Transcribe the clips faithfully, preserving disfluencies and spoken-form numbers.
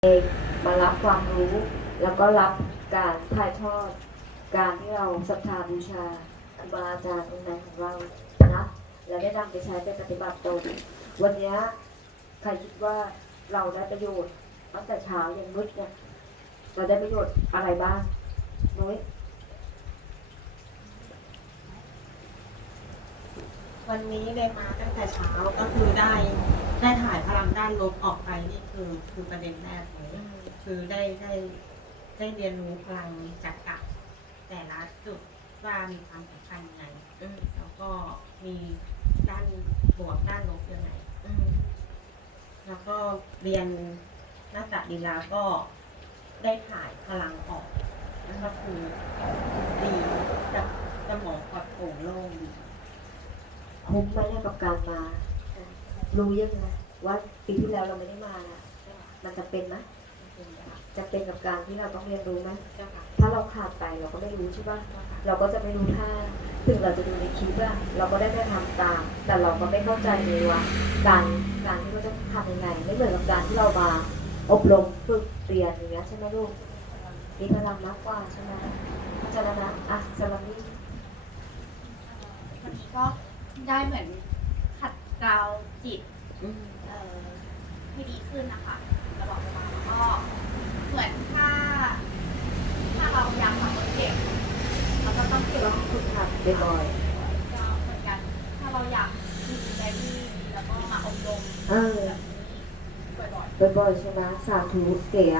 เองมารับความรู้แล้วก็รับการถ่ายทอดการที่เราศรัทธาบูชาครูบาอาจารย์องค์ไหนของเรานะและได้นำไปใช้เป็นปฏิบัติตนวันนี้ใครคิดว่าเราได้ประโยชน์ตั้งแต่เช้ายันมืดเนี่ยเราได้ประโยชน์อะไรบ้างนุ้ยวันนี้ได้มาตั้งแต่เช้าก็คือได้ได้ถ่ายพลังด้านลบออกไปนี่คือคือประเด็นแรกเลยคือได้ได้ได้เรียนรู้พลังจักระแต่ละจุดว่ามีความสำคัญยังไงแล้วก็มีด้านบวกด้านลบยังไงแล้วก็เรียนนักจักรีลาก็ได้ถ่ายพลังออกก็คือดีกับสมองปลอดโปร่งโล่งดีคุ้มไหมเนี่ยกับการมารู้ยังไงว่าปีที่แล้วเราไม่ได้มานะมันจะเป็นไหมจะเป็นกับการที่เราต้องเรียนรู้ไหมถ้าเราขาดไปเราก็ไม่รู้ใช่ป่ะเราก็จะไม่รู้ท่าถึงเราจะดูในคลิปอะเราก็ได้แค่ทำตามแต่เราก็ไม่เข้าใจเลยว่าการการที่เราจะทำยังไงไม่เหมือนกับการที่เรามาอบรมฝึกเรียนอย่างเงี้ยใช่ไหมลูกมีพลังมากกว่าใช่ไหมเข้าใจแล้วนะอ่ะสำหรับนี้วันนี้ก็ได้เหมือนขัดเกลาจิตให้ดีขึ้นนะคะตลอดเวลาแล้วก็เหมือนถ้าถ้าเราอยากทำโปรเจกต์เราก็ต้องเก็บต้องฝึกทำบ่อยๆก็เหมือนกันถ้าเราอยากมีใจที่แล้วก็มาอบรมๆเออบ่อยบ่อยๆใช่ไหมสาธุเก๋อะ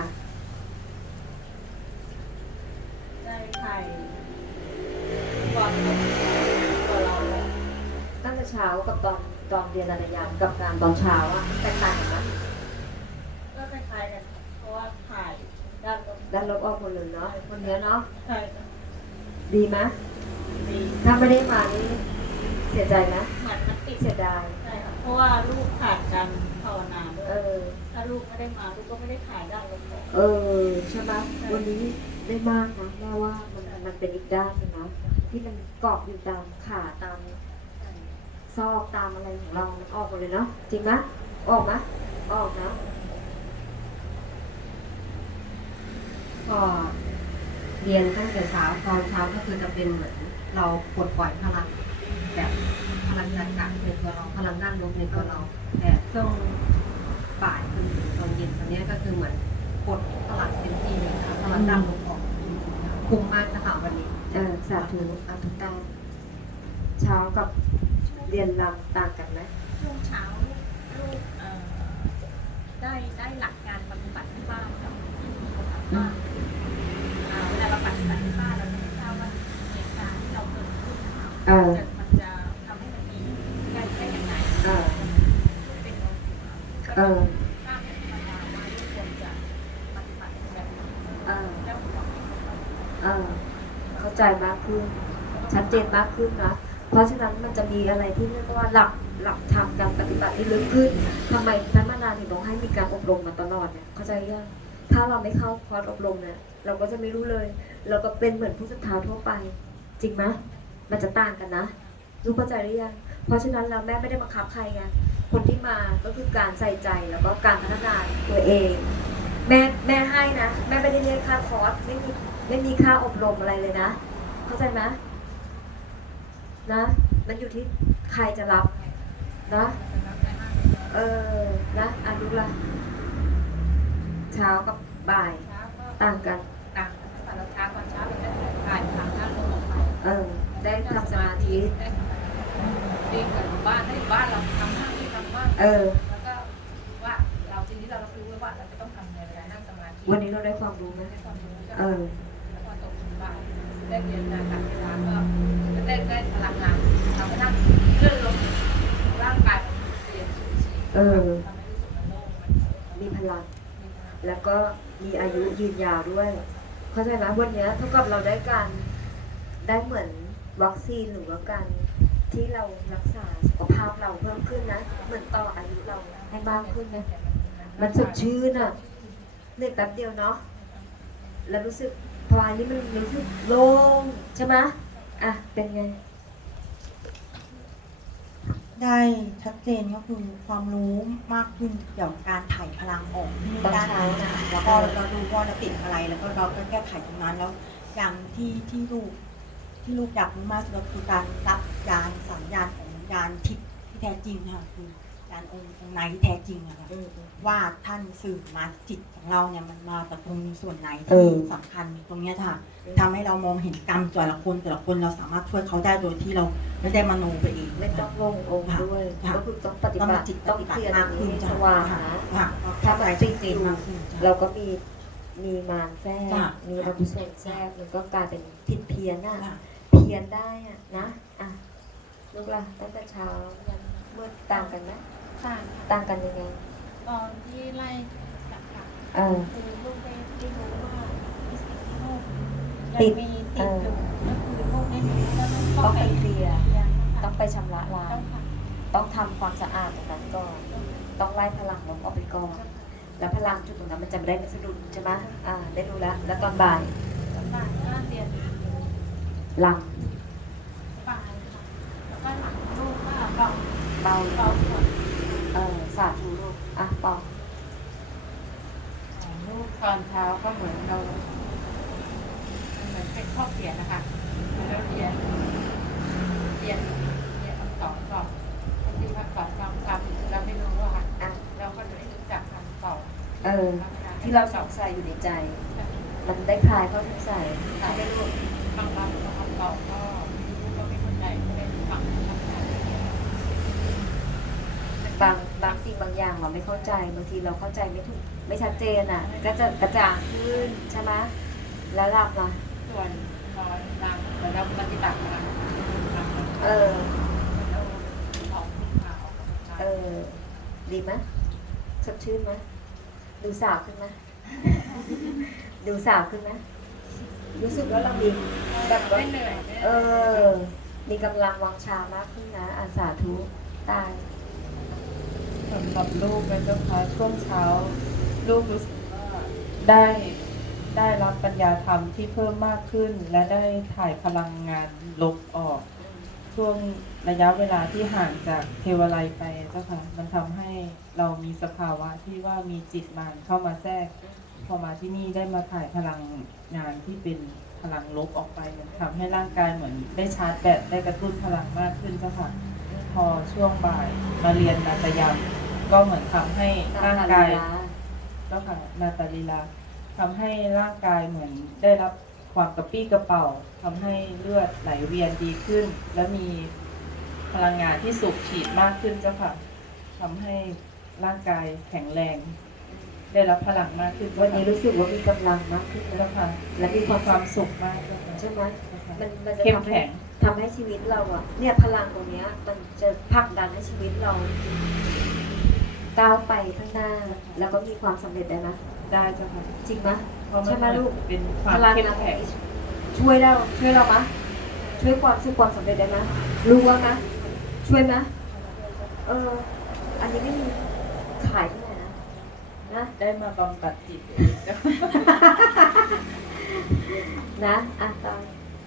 ได้ถ่ายก่อนก่อนเราตั้งแต่เช้ากับตอนตอนเรียนอะไรยามกับการตอนเช้าอะแตกต่างกันไหมก็คล้ายๆกันเพราะว่าถ่ายด้านลบด้านลบออกหมดเลยเนาะคนเนี้ยเนาะใช่ค่ะดีไหมดีถ้าไม่ได้มานี่เสียใจไหมเหมือนมันติดเสียดายใช่ค่ะเพราะว่าลูกขาดการภาวนาด้วเอย อถ้าลูกไม่ได้มาลูกก็ไม่ได้ถ่ายด้านลบเลยเออใช่ไหมวันนี้ได้มากนะแม่ว่ามันมันเป็นอีกด้านหนึงนะที่มันเกาะอยู่ตามขาตามซอกตามอะไรของเรามันออกหมดเลยเนาะจริงไหมออกไหมออกนะก็เรียนตั้งแต่เช้าตอนเช้าก็คือจะเป็นเหมือนเราปลดปล่อยพลังแบบพลังจักระในตัวเราพลังด้านลบในตัวเราแต่ช่วงบ่ายจนถึงตอนเย็นตอนนี้ก็คือเหมือนปลดพลังเต็มที่เลยค่ะพลังด้านลบออกคุ้มมากนะคะวันนี้เออสาธุอาทุกตาเช้ากับเรียนรำต่างกันไหมช่วงเช้าลูกเอ่อได้ได้หลักการปฏิบัติที่บ้านกับว่าอ่าเวลาเราปฏิบัติที่บ้านเราจะไม่ทราบว่าเหตุการณ์ที่เราเกิดขึ้นนะคะเออจะมันจะทำให้มันดีได้ได้ยังไงเออเป็นเราก็เออทราบเป็นธรรมดาว่าทุกคนจะปฏิบัติแบบไหนเออแล้วก็ให้เขาเออเข้าใจมากขึ้นชัดเจนมากขึ้นนะเพราะฉะนั้นมันจะมีอะไรที่เรียกว่าหลักหลักธรรมการปฏิบัติที่ลึกขึ้นทำไมท่านมานานถึงต้องให้มีการอบรมมาตลอดเนี่ยเข้าใจยังถ้าเราไม่เข้าคอร์สอบรมเนี่ยเราก็จะไม่รู้เลย เราก็เป็นเหมือนผู้ศรัทธาทั่วไป จริงไหมมันจะต่างกันนะรู้เข้าใจหรือยังเพราะฉะนั้นเราแม่ไม่ได้บังคับใครไงคนที่มาก็คือการใส่ใจแล้วก็การพัฒนาตัวเอง แม่แม่ให้นะแม่ไม่ได้เรียกค่าคอร์สไม่มีไม่มีค่าอบรมอะไรเลยนะเข้าใจไหมนะมันอยู่ที่ใครจะรับนะเออนะอ่ะรู้ละเช้ากับบ่ายเช้าก็ต่างกันต่างกันแต่เราเช้าก่อนเช้าเป็นได้ถ่ายพลังด้านลบออกไปเออได้ทำสมาธิได้ทำสมาธิดีกว่าอยู่บ้านให้อยู่บ้านเราทำมากที่ทำมากเออแล้วก็ว่าเราทีนี้เรารับรู้ว่าเราจะต้องทำในเวลานั่งสมาธิวันนี้เราได้ความรู้ไหมได้ความรู้เออแล้วพอตกถึงบ่ายได้เรียนการกับเวลาก็ได้ได้พลังงานเราก็นั่งเลื่อนลงร่างกายมันเปลี่ยนสูญเสียเออทำให้รู้สึกมันโล่งมันมีพลังมีพลังแล้วก็มีอายุยืนยาวด้วย เข้าใจไหมวันนี้เท่ากับเราได้การได้เหมือนวัคซีนหรือว่าการที่เรารักษาสุขภาพเราเพิ่มขึ้นนะ เหมือนต่ออายุเราให้มากขึ้นนะมันสดชื่นอ่ะเนี่ยแป๊บเดียวเนาะแล้วรู้สึกพออันนี้มันรู้สึกโล่งใช่ไหมอ่ะเป็นไงได้ชัดเจนก็คือความรู้มากขึ้นเกี่ยวกับการถ่ายพลังออกที่ไม่ได้นะแล้วก็เรารู้ว่าเราติดอะไรแล้วก็เราก็แก้ไขตรงนั้นแล้วอย่างที่ที่ลูกที่ลูกอยากรู้มากสุดก็คือการรับยานสัญญาณของยานทิพย์ที่แท้จริงค่ะคือยานองค์องค์ในที่แท้จริงอะค่ะว่าท่านสื่อมาจิตของเราเนี่ยมันมาจากตรงส่วนไหนที่สำคัญตรงเนี้ยค่ะทำให้เรามองเห็นกรรมแต่ละคนแต่ละคนเราสามารถช่วยเขาได้โดยที่เราไม่ได้มโนไปเองไม่ต้องลงองค์ด้วยค่ะก็คือต้องปฏิต้องบัมีติจิตต้องปฏิบัเคติลียร์มากขึ้นให้จ้ะสว่างค่ะนะค่ะถ้าเข้าใจมันชัติดดเจอน ยู่มากขึ้นจ้ะเราก็มีมีมารแทรกจ้ะมีอกุศลแทรกมันก็กลายเป็นผิดเพี้ยนอ่ะค่ะเพี้ยนได้อ่ะนะอ่ะลูกล่ะตั้งแต่เช้ายันมืดต่างกันไหมต่างค่ะต่างกันยังไงตอนที่ไล่จับกัดเออคือลูกได้ได้รู้ว่ามีสิ่งที่ลูกติยัดงมีติดอยู่ก็คือลูกได้รู้ว่าลูกต้ต้ออง งไปไปเคลียร์ยังต้ต้ออง งไปชำระล้างทำต้องทำความสะอาดตรงนั้นก่อน ต้องไล่พลังลบออกไปก่อน แล้วพลังจุดตรงนั้นมันจะไม่ได้สะดุดใช่ไหมอ่า ได้รู้แล้ว แล้วตอนบ่ายสบายก็เรียนหลังสบายค่ะแล้วก็หลังลูกก็เบาเบาเบาส่วนเออสาธุลูกอ่ะปอของลูกตอนเช้าก็เหมือนเรามันเหมือนเป็นข้อเขียนนะคะคือเราเรียนเรียนเรียนคำสอนก่อนบางทีคำสอนคำคำเราไม่รู้อะค่ะอ่ะเราก็เลยรู้จักคำตอบเออ ที่เราสงสัยอยู่ในใจ มันได้คลายข้อสงสัยทำให้ลูกบางคำคำตอบก็รู้ก็ไม่เข้าใจก็เลยฟังทำงานบางบางสิ่งบางอย่างเราไม่เข้าใจ บางทีเราเข้าใจไม่ถูก ไม่ชัดเจนอ่ะ ก็จะกระจ่างขึ้นใช่ไหมแล้วหลับล่ะส่วนตอนกลางเหมือนเราปฏิบัติมาทำเออเราออกขึ้นมาออกกำลังกายเออ ดีไหมสดชื่นไหมดูสาวขึ้นไหม ดูสาวขึ้นไหมรู้สึกว่าเรามีแบบว่าไม่เหนื่อยเออ มีกำลังวังชามากขึ้นนะอาสาธุตายสำหรับลูกนะเจ้าค่ะช่วงเช้า ลูกรู้สึกว่าได้ได้รับปัญญาธรรมที่เพิ่มมากขึ้น และได้ถ่ายพลังงานลบออก ช่วงระยะเวลาที่ห่างจากเทวไลยไปเจ้าค่ะมันทำให้เรามีสภาวะที่ว่ามีจิตมารเข้ามาแทรก พอมาที่นี่ได้มาถ่ายพลังงานที่เป็นพลังลบออกไปมันทำให้ร่างกายเหมือนได้ชาร์จแบตได้กระตุ้นพลังมากขึ้นเจ้าค่ะพอช่วงบ่ายมาเรียนนาตยามก็เหมือนทำให้ร่างกายเจ้าค่ะนาตาลีลาทำให้ร่างกายเหมือนได้รับความกระปี้กระเป๋าทำให้เลือดไหลเวียนดีขึ้น และมีพลังงานที่สูบฉีดมากขึ้นเจ้าค่ะทำให้ร่างกายแข็งแรง ได้รับพลังมากขึ้นวันนี้รู้สึกว่ามีกำลังมากขึ้นแล้นะวค่ะและมีความความสุขมากเลยใช่ไหมค่ะมันมันจะเข้มทำให้แข็งทำให้ชีวิตเราอะเนี่ยพลังตรงเนี้ย มันจะผลักดันให้ชีวิตเราก้าวไปข้างหน้า แล้วก็มีความสำเร็จได้ไหมได้เจ้าค่ะจริงไหมเพราะมันใช่ไหมลูกเป็นความพลังเข้มนั้นแข็งช่วยเราช่วยเราไหมช่วยความช่วยความสำเร็จได้ไหมรู้ว่าไหมช่วยไหมเออ อันนี้ไม่มีขายที่ไหนนะนะได้มาบำบัดจิตเองเจ้าค่ะนะอ่ะตอน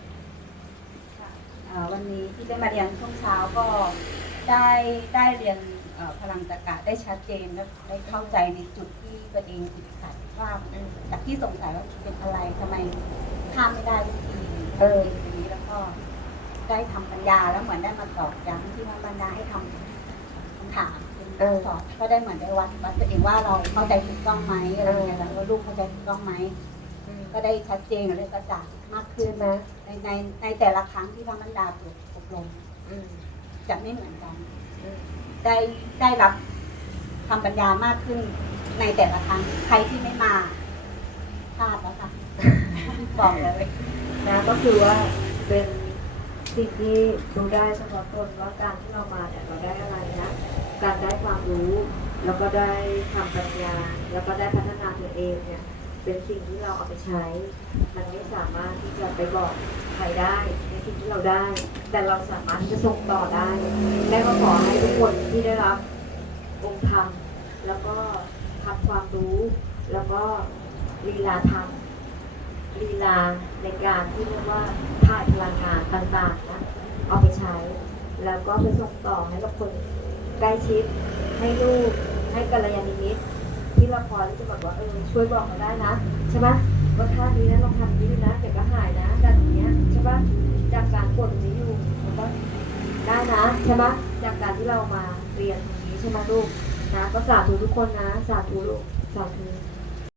อ่าวันนี้ที่ได้มาเรียนช่วงเช้าก็ได้ได้เรียนเอ่อพลังตรรกะได้ชัดเจนและได้เข้าใจในจุดที่ตัวเองติดขัดว่าจากที่สงสัยว่าเป็นอะไรทำไมข้ามไม่ได้ทุกทีเออทีนี้แล้วก็ได้ทำปัญญาแล้วเหมือนได้มาตอบย้ำที่ว่าบรรดาให้ทำคำถามเป็นข้อสอบก็ได้เหมือนได้วัดวัดตัวเองว่าเราเข้าใจถูกต้องไหมอะไรอย่างเงี้ยแล้วว่าลูกเข้าใจถูกต้องไหมก็ได้ชัดเจนและได้กระจ่างมากขึ้นใช่ไหมในในในแต่ละครั้งที่พระมันดาฝึกอบรมอืมจะไม่เหมือนกันอืมได้ได้รับคำปัญญามากขึ้นในแต่ละครั้ง ใครที่ไม่มาพลาดแล้วค่ะ บอกเลยนะก็คือว่าเป็นสิ่งที่รู้ได้เฉพาะตนว่าการที่เรามาเนี่ยเราได้อะไรนะ การได้ความรู้ แล้วก็ได้ความปัญญา แล้วก็ได้พัฒนาตัวเองเนี่ย เป็นสิ่งที่เราเอาไปใช้ มันไม่สามารถที่จะไปบอกใครได้ในสิ่งที่เราได้ แต่เราสามารถที่จะส่งต่อได้แม่ก็ขอให้ทุกคนที่ได้รับองค์ธรรมแล้วก็ทำความรู้ แล้วก็ลีลาธรรม ลีลาในการที่เรียกว่าถ่ายพลังงานต่างๆนะเอาไปใช้แล้วก็ไปส่งต่อให้กับคนใกล้ชิด ให้ลูกให้กัลยาณมิตรที่เราพอที่จะแบบว่าเออช่วยบอกเขาได้นะใช่ไหมว่าท่านี้นะลองทำนี้ดูนะเดี๋ยวก็หายนะแบบเนี้ยใช่ปะจากการกดตรงนี้อยู่มันก็ได้นะใช่ปะจากการที่เรามาเรียนตรงนี้ใช่ไหมลูกนะก็สาธุทุกคนนะสาธุลูกสาธุ